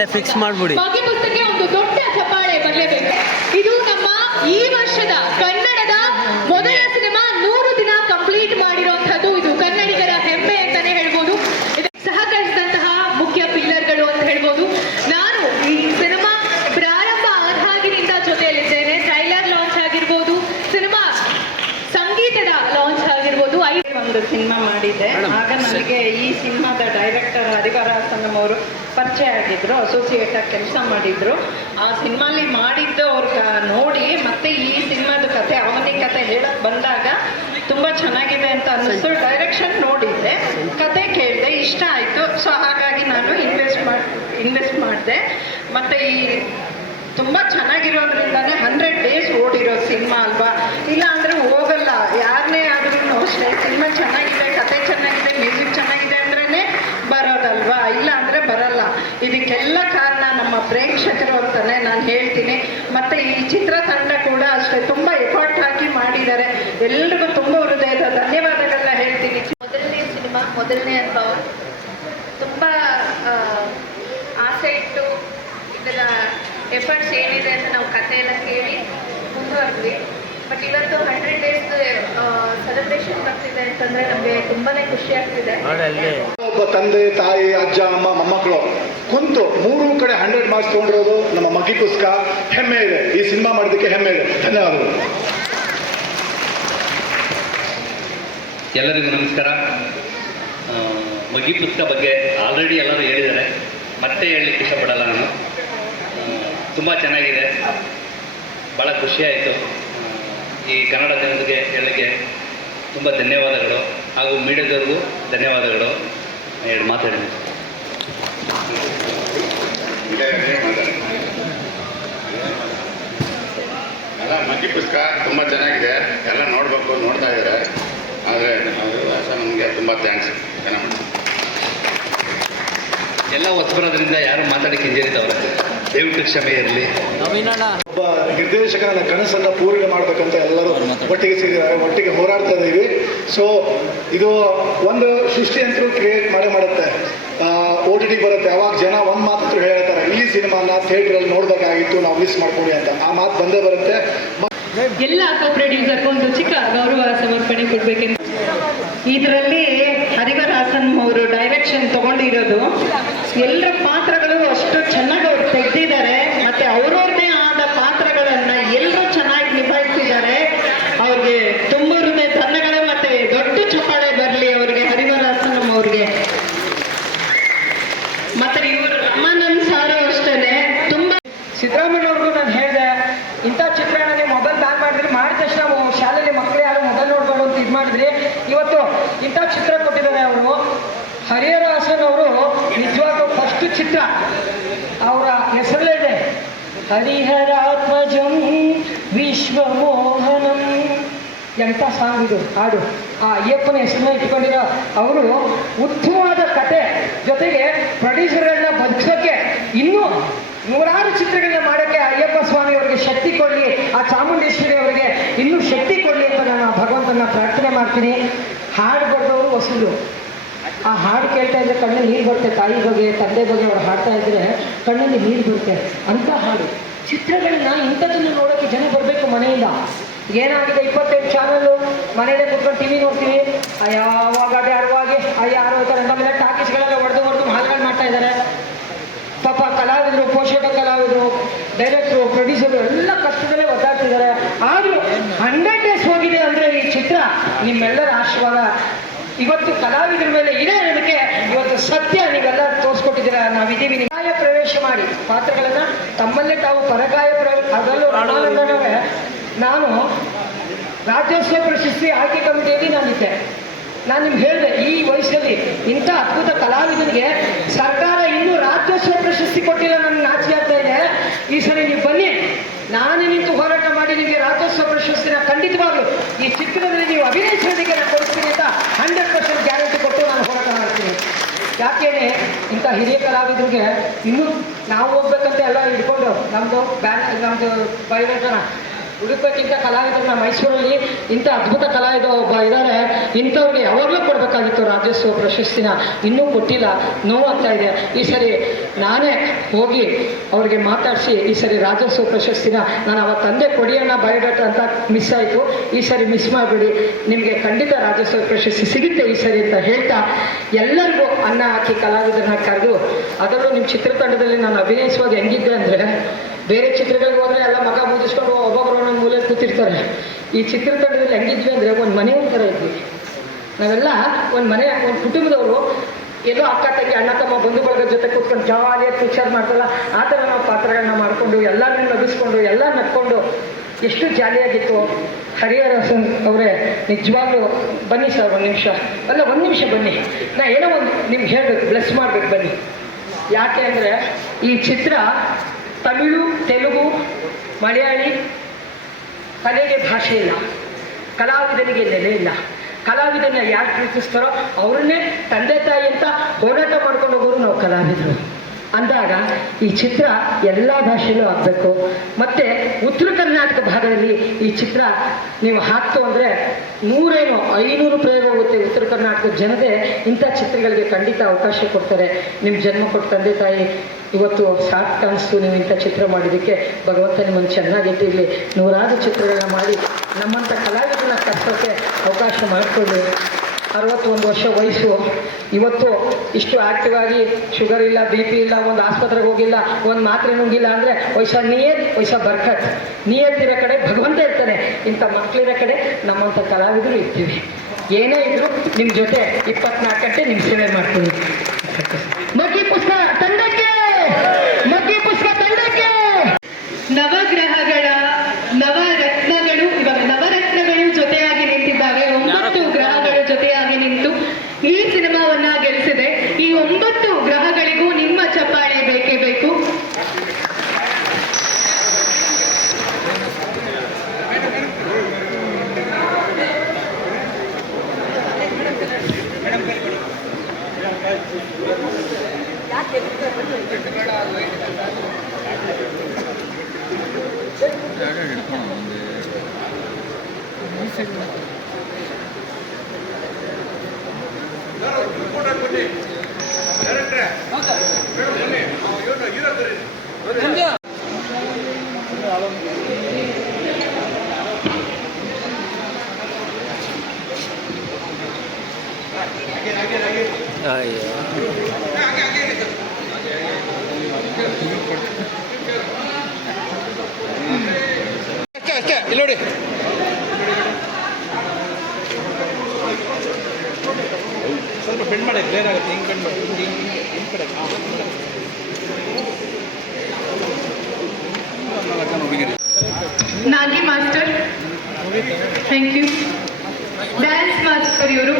ಅಲ್ಲೇ ಫಿಕ್ಸ್ ಮಾಡ್ಬಿಡಿ. ಭಾಗ್ಯ ಪುಸ್ತಕಕ್ಕೆ ಒಂದು ದೊಡ್ಡ ಚಪ್ಪಾಳೆ ಬರಲೇಬೇಕು. ಇದು ನಮ್ಮ ಈ ವರ್ಷದ ಕನ್ನಡದ ಮೊದಲ ಸಿನಿಮಾ. 100 ದಿನ ಕಂಪ್ಲೀಟ್ ಮಾಡಿರುವಂತಹದ್ದು. ಇದು ಕನ್ನಡಿಗರ ಹೆಮ್ಮೆ ಅಂತಾನೆ ಹೇಳ್ಬೋದು. ಇದಕ್ಕೆ ಸಹಕರಿಸಿದಂತಹ ಮುಖ್ಯ ಪಿಲ್ಲರ್ಗಳು ಅಂತ ಹೇಳ್ಬೋದು. ನಾನು ಈ ಸಿನಿಮಾ ಪ್ರಾರಂಭ ಆದಾಗಿನಿಂದ ಜೊತೆಯಲ್ಲಿದ್ದೇನೆ. ಟ್ರೈಲರ್ ಲಾಂಚ್ ಆಗಿರ್ಬೋದು, ಸಿನಿಮಾ ಸಂಗೀತದ ಲಾಂಚ್ ಆಗಿರ್ಬೋದು. ಒಂದು ಸಿನಿಮಾ ಮಾಡಿದ್ದೆ. ಆಗ ನನಗೆ ಈ ಸಿನಿಮಾದ ಡೈರೆಕ್ಟರ್ ಹರಿವರ ಹಾಸನ್ ಅವರು ಪರಿಚಯ ಆಗಿದ್ರು, ಅಸೋಸಿಯೇಟ್ ಆಗಿ ಕೆಲಸ ಮಾಡಿದ್ರು. ಆ ಸಿನಿಮಾಲಿ ಮಾಡಿದ್ದು ಅವ್ರಿಗೆ ನೋಡಿ ಮತ್ತೆ ಈ ಸಿನಿಮಾದ ಕತೆ, ಅವನಿ ಕತೆ ಹೇಳಕ್ ಬಂದಾಗ ತುಂಬಾ ಚೆನ್ನಾಗಿದೆ ಅಂತ ಅನ್ನಿಸ್ತು. ಡೈರೆಕ್ಷನ್ ನೋಡಿದ್ದೆ, ಕತೆ ಕೇಳಿದೆ, ಇಷ್ಟ ಆಯ್ತು. ಸೊ ಹಾಗಾಗಿ ನಾನು ಇನ್ವೆಸ್ಟ್ ಮಾಡಿದೆ. ಮತ್ತೆ ಈ ತುಂಬಾ ಚೆನ್ನಾಗಿರೋದ್ರಿಂದಾನೇ 100 days ಓಡಿರೋ ಸಿನಿಮಾ ಅಲ್ವಾ. ಇಲ್ಲ ಅಂದ್ರೆ ಹೋಗಲ್ಲ ಯಾರನ್ನೇ ಆದ್ರೂ ಅಷ್ಟೇ. ಸಿನಿಮಾ ಚೆನ್ನಾಗಿದೆ, ಕತೆ ಚೆನ್ನಾಗಿದೆ, ಮ್ಯೂಸಿಕ್ ಚೆನ್ನಾಗಿದೆ ಅಂದ್ರೇನೆ ಬರೋದಲ್ವಾ, ಇಲ್ಲ ಅಂದ್ರೆ ಬರಲ್ಲ. ಇದಕ್ಕೆಲ್ಲ ಕಾರಣ ನಮ್ಮ ಪ್ರೇಕ್ಷಕರು ಅಂತಾನೆ ನಾನು ಹೇಳ್ತೀನಿ. ಮತ್ತೆ ಈ ಚಿತ್ರತಂಡ ಕೂಡ ಅಷ್ಟೇ ತುಂಬಾ ಎಫರ್ಟ್ ಹಾಕಿ ಮಾಡಿದ್ದಾರೆ. ಎಲ್ರಿಗೂ ತುಂಬ ಹೃದಯದ ಧನ್ಯವಾದಗಳನ್ನ ಹೇಳ್ತೀನಿ. ಮೊದಲನೇ ಸಿನಿಮಾ, ಮೊದಲನೇ ಅನುಭವ. ತುಂಬಾ ಆಸೆ ಇಟ್ಟು ಇದರ ಎಫರ್ಟ್ಸ್ ಏನಿದೆ ಅಂತ ನಾವು ಕತೆ ಎಲ್ಲ ಕೇಳಿ ಮುಂದುವರೆದ್ವಿ. ಬಟ್ ಇವತ್ತು 100 days ಸೆಲೆಬ್ರೇಷನ್ ಬರ್ತಿದೆ ಅಂತಂದ್ರೆ ನಮಗೆ ತುಂಬಾನೇ ಖುಷಿ ಆಗ್ತಿದೆ. ಒಬ್ಬ ತಂದೆ, ತಾಯಿ, ಅಜ್ಜ, ಅಮ್ಮ, ಮೊಮ್ಮಕ್ಕಳು ಕುಂತು 3 ಕಡೆ 100 ಮಾರ್ಕ್ಸ್ ತೊಗೊಂಡಿರೋದು ನಮ್ಮ ಮಗ್ಗಿ ಪುಸ್ತಕ. ಹೆಮ್ಮೆ ಇದೆ, ಈ ಸಿನಿಮಾ ಮಾಡೋದಕ್ಕೆ ಹೆಮ್ಮೆ ಇದೆ. ಧನ್ಯವಾದಗಳು. ಎಲ್ಲರಿಗೂ ನಮಸ್ಕಾರ. ಮಗ್ಗಿ ಪುಸ್ತಕ ಬಗ್ಗೆ ಆಲ್ರೆಡಿ ಎಲ್ಲರೂ ಹೇಳಿದ್ದಾರೆ, ಮತ್ತೆ ಹೇಳಲಿಕ್ಕೆ ಇಷ್ಟಪಡಲ್ಲ ನಾನು. ತುಂಬ ಚೆನ್ನಾಗಿದೆ, ಭಾಳ ಖುಷಿಯಾಯಿತು. ಈ ಕನ್ನಡ ಜನತೆಗೆ ಹೇಳಲಿಕ್ಕೆ ತುಂಬ ಧನ್ಯವಾದಗಳು, ಹಾಗೂ ಮೀಡಿಯಾದವ್ರಿಗೂ ಧನ್ಯವಾದಗಳು. ಎರಡು ಮಾತಾಡಿದೆ. ಎಲ್ಲ ಮಗ್ಗಿ ಪುಸ್ತಕ ತುಂಬ ಚೆನ್ನಾಗಿದೆ, ಎಲ್ಲ ನೋಡಬೇಕು, ನೋಡ್ತಾ ಇದ್ದಾರೆ. ಆದರೆ ನಮಗೆ ತುಂಬ ಥ್ಯಾಂಕ್ಸ್. ಎಲ್ಲ ಹೊಸಬರೋದ್ರಿಂದ ಯಾರು ಮಾತಾಡಕ್ಕೆ ಹಿಂಜರಿದವ್ರೆ, ದಯವಿಟ್ಟು ಕ್ಷಮೆ ಇರಲಿ. ಒಬ್ಬ ನಿರ್ದೇಶಕನ ಕನಸನ್ನು ಪೂರ್ಣ ಮಾಡಬೇಕಂತ ಎಲ್ಲರೂ ಒಟ್ಟಿಗೆ ಸೇರಿದ್ದಾರೆ, ಒಟ್ಟಿಗೆ ಹೋರಾಡ್ತಾ ಇದ್ದೀವಿ. ಸೊ ಇದು ಒಂದು ಸೃಷ್ಟಿ ಅಂತೂ ಕ್ರಿಯೇಟ್ ಮಾಡುತ್ತೆ. OTT ಬರುತ್ತೆ, ಅವಾಗ ಜನ ಒಂದು ಮಾತು ಹೇಳ್ತಾರೆ, ಈ ಸಿನಿಮಾನ ಥಿಯೇಟ್ರಲ್ಲಿ ನೋಡಬೇಕಾಗಿತ್ತು, ನಾವು ಮಿಸ್ ಮಾಡ್ಕೊಂಡ್ವಿ ಅಂತ. ಆ ಮಾತು ಬಂದೇ ಬರುತ್ತೆ. ಎಲ್ಲ ಕೋ-ಪ್ರೊಡ್ಯೂಸರ್ಗೂ ಒಂದು ಚಿಕ್ಕ ಗೌರವ ಸಮರ್ಪಣೆ ಕೊಡ್ಬೇಕೆಂದು. ಇದರಲ್ಲಿ ಹರಿವರ್ ಹಾಸನ್ ಅವರು ಡೈರೆಕ್ಷನ್ ತಗೊಂಡಿರೋದು. ಎಲ್ಲರ ಪಾತ್ರಗಳು ಅಷ್ಟು ಚೆನ್ನಾಗಿ ಅವ್ರು ತೆಗೆದಿದ್ದಾರೆ. ಮತ್ತೆ ಅವ್ರವ್ರದೇ ಆದ ಪಾತ್ರಗಳನ್ನ ಎಲ್ಲರೂ ಚೆನ್ನಾಗಿ ನಿಭಾಯಿಸಿದ್ದಾರೆ. ಅವ್ರಿಗೆ ತುಂಬ ಹೃದಯ ಧನ್ಯಗಳು. ಮತ್ತೆ ದೊಡ್ಡ ಚಪ್ಪಾಳೆ ಬರಲಿ ಅವ್ರಿಗೆ, ಹರಿವರ್ ಹಾಸನ್ ಅವ್ರಿಗೆ. ಮತ್ತೆ ಇವರು ರಮಾನಂದ್ ಸಾರು ಅಷ್ಟೇ ತುಂಬ. ಸಿದ್ದರಾಮಯ್ಯವ್ರಿಗೂ ನಾನು ಹೇಳಿದೆ, ಇಂಥ ಚಿತ್ರಣನೇ ಮೊಬೈಲ್ ಬ್ಯಾನ್ ಮಾಡಿದ್ರಿ, ಮಾಡಿದ ತಕ್ಷಣ ಶಾಲೆಯಲ್ಲಿ ಮಕ್ಕಳು ಯಾರು ಮೊಬೈಲ್ ನೋಡ್ಬಾರ್ದು ಅಂತ ಇದು ಮಾಡಿದ್ರಿ. ಇವತ್ತು ಇಂಥ ಚಿತ್ರ ಕೊಟ್ಟಿದ್ದಾರೆ ಅವರು. ಹರಿಹರ ಹಾಸನ್ ಅವರು ನಿಜವಾಗ್ಲೂ ಫಸ್ಟ್ ಚಿತ್ರ, ಅವರ ಹೆಸರಲ್ಲೇ ಇದೆ, ಹರಿಹರಾತ್ಮಜಂ ವಿಶ್ವಮೋಹನಂ. ಎಂಥ ಸಾಂಗ್ ಇದು, ಹಾಡು. ಆ ಅಯ್ಯಪ್ಪನ ಹೆಸರನ್ನ ಇಟ್ಕೊಂಡಿರೋ ಅವರು ಉತ್ತಮವಾದ ಕತೆ ಜೊತೆಗೆ ಪ್ರೊಡ್ಯೂಸರ್ಗಳನ್ನ ಬದುಕೋಕ್ಕೆ ಇನ್ನೂ 100 ಚಿತ್ರಗಳನ್ನ ಮಾಡೋಕ್ಕೆ ಅಯ್ಯಪ್ಪ ಸ್ವಾಮಿ ಅವರಿಗೆ ಶಕ್ತಿ ಕೊಡಲಿ, ಆ ಚಾಮುಂಡೇಶ್ವರಿ ಅವರಿಗೆ ಇನ್ನೂ ಶಕ್ತಿ ಕೊಡಲಿ ಅಂತ ನಾನು ಭಗವಂತನ ಪ್ರಾರ್ಥನೆ ಮಾಡ್ತೀನಿ. ಹಾಡು ಬರೆದವರು ವಸೂಲು. ಆ ಹಾಡು ಕೇಳ್ತಾ ಇದ್ರೆ ಕಣ್ಣಲ್ಲಿ ನೀರು ಬರುತ್ತೆ. ತಾಯಿ ಬಗ್ಗೆ, ತಂದೆ ಬಗ್ಗೆ ಅವ್ರು ಹಾಡ್ತಾ ಇದ್ರೆ ಕಣ್ಣಲ್ಲಿ ನೀರು ಬರುತ್ತೆ. ಅಂಥ ಹಾಡು. ಚಿತ್ರಗಳನ್ನ ಇಂಥದ್ದನ್ನು ನೋಡೋಕ್ಕೆ ಜನ ಬರಬೇಕು ಮನೆಯಿಂದ. ಏನಾಗಿದೆ, 28 ಚಾನಲ್ಲು ಮನೆಯಲ್ಲೇ ಕೂತ್ಕೊಂಡು TV ನೋಡ್ತೀವಿ. ಯಾವಾಗ ಯಾರುವಾಗೆ ಯಾರು ಹೋಗ್ತಾರೆ. ನಮ್ಮೆಲ್ಲ ಟಾಕೀಸ್ಗಳೆಲ್ಲ ಹೊಡೆದು ಹಾಲ್ಗಳು ಮಾಡ್ತಾ ಇದ್ದಾರೆ. ಪಾಪ ಕಲಾವಿದರು, ಪೋಷಕ ಕಲಾವಿದರು, ಡೈರೆಕ್ಟ್ರು, ಪ್ರೊಡ್ಯೂಸರು ಎಲ್ಲ ಕಷ್ಟದಲ್ಲೇ ಒದ್ದಾಡ್ತಿದ್ದಾರೆ. ಆದರೂ 100 days ಹೋಗಿದೆ ಅಂದರೆ ಈ ಚಿತ್ರ ನಿಮ್ಮೆಲ್ಲರ ಆಶೀರ್ವಾದ ಇವತ್ತು ಕಲಾವಿದರ ಮೇಲೆ ಇದೆ ಅನ್ನೋದಕ್ಕೆ ಇವತ್ತು ಸತ್ಯ ನೀವೆಲ್ಲ ತೋರಿಸ್ಕೊಟ್ಟಿದ್ದೀರಾ. ನಾವಿದ್ದೀವಿ. ಪರಕಾಯ ಪ್ರವೇಶ ಮಾಡಿ ಪಾತ್ರಗಳನ್ನು ತಮ್ಮಲ್ಲೇ ತಾವು ಪರಕಾಯ ಅದರಲ್ಲೂ ರಣಾನಂದನವೇ. ನಾನು ರಾಜ್ಯೋತ್ಸವ ಪ್ರಶಸ್ತಿ ಆಯ್ಕೆ ಕಮಿಟಿಯಲ್ಲಿ ನಾನಿದ್ದೆ. ನಾನು ನಿಮ್ಗೆ ಹೇಳಿದೆ, ಈ ವಯಸ್ಸಲ್ಲಿ ಇಂಥ ಅದ್ಭುತ ಕಲಾವಿದನಿಗೆ ಸರ್ಕಾರ ಇನ್ನೂ ರಾಜ್ಯೋತ್ಸವ ಪ್ರಶಸ್ತಿ ಕೊಟ್ಟಿಲ್ಲ. ನನಗೆ ನಾಚಿಕೆ ಆಗ್ತಾ ಇದೆ. ಈ ಸರಿ ನೀವು ಬನ್ನಿ, ನಾನೇ ನಿಂತು ಹೋರಾಟ ಮಾಡಿ ನಿಮಗೆ ರಾಜ್ಯೋತ್ಸವ ಪ್ರಶಸ್ತಿನ ಖಂಡಿತವಾಗ್ಲು ಈ ಚಿತ್ರದಲ್ಲಿ ನೀವು ಅಭಿನಯಿಸೋದಕ್ಕೆ ನಾನು ಕೊಡ್ತೀನಿ ಅಂತ 100% ಗ್ಯಾರಂಟಿ ಕೊಟ್ಟು ನಾನು ಹೋರಾಟ ಮಾಡ್ತೀನಿ. ಯಾಕೇನೆ ಇಂಥ ಹಿರಿಯ ಕಲಾವಿದರಿಗೆ ಇನ್ನೂ ನಾವು ಹೋಗ್ಬೇಕಂತ ಎಲ್ಲ ಹಿಡ್ಕೊಂಡು ನಮ್ಮದು ಬಯೋಡೇಟಾನ ಹುಡುಕ್ಬೇಕಿಂತ ಕಲಾವಿದರನ್ನ ಮೈಸೂರಲ್ಲಿ ಇಂಥ ಅದ್ಭುತ ಕಲಾವಿದ ಒಬ್ಬ ಇದ್ದಾರೆ. ಇಂಥವ್ರಿಗೆ ಯಾವಾಗಲೂ ಕೊಡಬೇಕಾಗಿತ್ತು ರಾಜ್ಯೋತ್ಸವ ಪ್ರಶಸ್ತಿನ, ಇನ್ನೂ ಕೊಟ್ಟಿಲ್ಲ, ನೋವಾಗ್ತಾ ಇದೆ. ಈ ಸರಿ ನಾನೇ ಹೋಗಿ ಅವ್ರಿಗೆ ಮಾತಾಡಿಸಿ ಈ ಸರಿ ರಾಜ್ಯೋತ್ಸವ ಪ್ರಶಸ್ತಿನ ನಾನು ಅವತ್ತು ತಂದೆ ಕೊಡಿಯೋಣ ಬಯೋಡಾಟಾ ಅಂತ ಮಿಸ್ ಆಯಿತು. ಈ ಸರಿ ಮಿಸ್ ಮಾಡಬೇಡಿ, ನಿಮಗೆ ಖಂಡಿತ ರಾಜ್ಯೋತ್ಸವ ಪ್ರಶಸ್ತಿ ಸಿಗುತ್ತೆ ಈ ಸರಿ ಅಂತ ಹೇಳ್ತಾ ಎಲ್ಲರಿಗೂ ಅನ್ನ ಹಾಕಿ ಕಲಾವಿದರನ್ನ ಕರೆದು, ಅದರಲ್ಲೂ ನಿಮ್ಮ ಚಿತ್ರತಂಡದಲ್ಲಿ ನಾನು ಅಭಿನಯಿಸುವಾಗ ಹೆಂಗಿದ್ದೆ ಅಂದರೆ, ಬೇರೆ ಚಿತ್ರಗಳಿಗೆ ಹೋದರೆ ಎಲ್ಲ ಮಗ ಮುಗಿಸ್ಕೊಂಡು ಒಬ್ಬೊಬ್ಬರು ಒಂದೊಂದು ಮೂಲೆ ಕೂತಿರ್ತಾರೆ. ಈ ಚಿತ್ರತಂಡದಲ್ಲಿ ಹೆಂಗಿದ್ವಿ ಅಂದರೆ ಒಂದು ಮನೆಯವ್ರ ಥರ ಇದ್ವಿ ನಾವೆಲ್ಲ. ಒಂದು ಮನೆ, ಒಂದು ಕುಟುಂಬದವರು, ಎಲ್ಲೋ ಅಕ್ಕ ತಂಗಿ ಅಣ್ಣ ತಮ್ಮ ಬಂಧು ಬಳಗದ ಜೊತೆ ಕೂತ್ಕೊಂಡು ಜಾಲಿಯಾಗಿ ಪಿಕ್ಚರ್ ಮಾಡ್ತಾರಲ್ಲ, ಆ ಥರ ನಾವು ಪಾತ್ರಗಳನ್ನ ಮಾಡಿಕೊಂಡು ಎಲ್ಲರನ್ನೂ ನಗಿಸ್ಕೊಂಡು ಎಲ್ಲ ನಕ್ಕೊಂಡು ಎಷ್ಟು ಜಾಲಿಯಾಗಿತ್ತು. ಹರಿಹರಸನ್ ಅವರೇ ನಿಜವಾಗ್ಲೂ ಬನ್ನಿ ಸರ್, ಒಂದು ನಿಮಿಷ ಅಲ್ಲ, ಒಂದು ನಿಮಿಷ ಬನ್ನಿ, ನಾ ಏನೋ ಒಂದು ನಿಮ್ಗೆ ಹೇಳಬೇಕು, ಬ್ಲೆಸ್ ಮಾಡಬೇಕು ಬನ್ನಿ. ಯಾಕೆ ಅಂದರೆ ಈ ಚಿತ್ರ ತಮಿಳು, ತೆಲುಗು, ಮಲಯಾಳಿ ಕಲೆಗೆ ಭಾಷೆ ಇಲ್ಲ, ಕಲಾವಿದನಿಗೆ ನೆಲೆ ಇಲ್ಲ. ಕಲಾವಿದನ ಯಾರು ಪ್ರೀತಿಸ್ತಾರೋ ಅವ್ರನ್ನೇ ತಂದೆ ತಾಯಿ ಅಂತ ಹೋರಾಟ ಮಾಡ್ಕೊಂಡು ಹೋಗೋರು ನಾವು ಕಲಾವಿದರು ಅಂದಾಗ ಈ ಚಿತ್ರ ಎಲ್ಲ ಭಾಷೆಯಲ್ಲೂ ಆಗಬೇಕು. ಮತ್ತು ಉತ್ತರ ಕರ್ನಾಟಕ ಭಾಗದಲ್ಲಿ ಈ ಚಿತ್ರ ನೀವು ಹಾಕ್ತು ಅಂದರೆ 500 ಪ್ರಯೋಗ ಹೋಗುತ್ತೆ. ಉತ್ತರ ಕರ್ನಾಟಕದ ಜನತೆ ಇಂಥ ಚಿತ್ರಗಳಿಗೆ ಖಂಡಿತ ಅವಕಾಶ ಕೊಡ್ತಾರೆ. ನಿಮ್ಮ ಜನ್ಮ ಕೊಟ್ಟ ತಂದೆ ತಾಯಿ ಇವತ್ತು ಸಾರ್ಥಕ ಅನಿಸ್ತು, ನೀವು ಇಂಥ ಚಿತ್ರ ಮಾಡಿದ್ದಕ್ಕೆ. ಭಗವಂತ ನಿಮ್ಮನ್ನು ಚೆನ್ನಾಗಿಟ್ಟಿರಲಿ, ನೂರಾರು ಚಿತ್ರಗಳನ್ನ ಮಾಡಿ ನಮ್ಮಂಥ ಕಲಾವಿದರನ್ನ ಕಟ್ಟೋಕ್ಕೆ ಅವಕಾಶ ಮಾಡಿಕೊಳ್ಳಿ. 61 ವರ್ಷ ವಯಸ್ಸು, ಇವತ್ತು ಇಷ್ಟು ಆಕ್ಟಿವ್ ಆಗಿ, ಶುಗರ್ ಇಲ್ಲ, BP ಇಲ್ಲ, ಒಂದು ಆಸ್ಪತ್ರೆಗೆ ಹೋಗಿಲ್ಲ, ಒಂದು ಮಾತ್ರೆ ನುಂಗಿಲ್ಲ ಅಂದರೆ ವಯಸ್ಸ ನಿಯತ್, ವಯಸ್ಸ ಬರ್ಕತ್. ನಿಯತ್ತಿರೋ ಕಡೆ ಭಗವಂತ ಇರ್ತಾನೆ, ಇಂಥ ಮಕ್ಕಳಿರೋ ಕಡೆ ನಮ್ಮಂಥ ಕಲಾವಿದರು ಇರ್ತೀವಿ. ಏನೇ ಇದ್ರು ನಿಮ್ಮ ಜೊತೆ 24 ಗಂಟೆ ನಿಮ್ಮ ಸೇವೆ ಮಾಡ್ತೀವಿ. ಮಗ್ಗಿ ಪುಸ್ತಕ ತಂಡಕ್ಕೆ, ಮಗ್ಗಿ ಪುಸ್ತಕ ತಂಡಕ್ಕೆ. ನವಗ್ರಹಗಳ ನವರತ್ನಗಳು, ಇವಾಗ ನವರತ್ನಗಳು ಜೊತೆಯಾಗಿ ನಿಂತಿದ್ದಾವೆ. 9 ಗ್ರಹಗಳು ಜೊತೆಯಾಗಿ ನಿಂತು ಈ ಸಿನಿಮಾವನ್ನ ಗೆಲ್ಲಿಸಿದೆ. ಈ 9 ಗ್ರಹಗಳಿಗೂ ನಿಮ್ಮ ಚಪ್ಪಾಳೆ ಬೇಕೇ ಬೇಕು. ಅಷ್ಟೇ ಇಲ್ಲಿ ನೋಡಿ. ಸ್ವಲ್ಪ ಬೆಂಡ್ ಮಾಡಿ, ಕ್ಲಿಯರ್ ಆಗುತ್ತೆ. ಹಿಂಗೆ ಬೆಂಡ್ ಮಾಡಿ, ಹಿಂಗೆ ಕಡೆ ನಾಗಿ master, thank you. Dance master ಇವರು.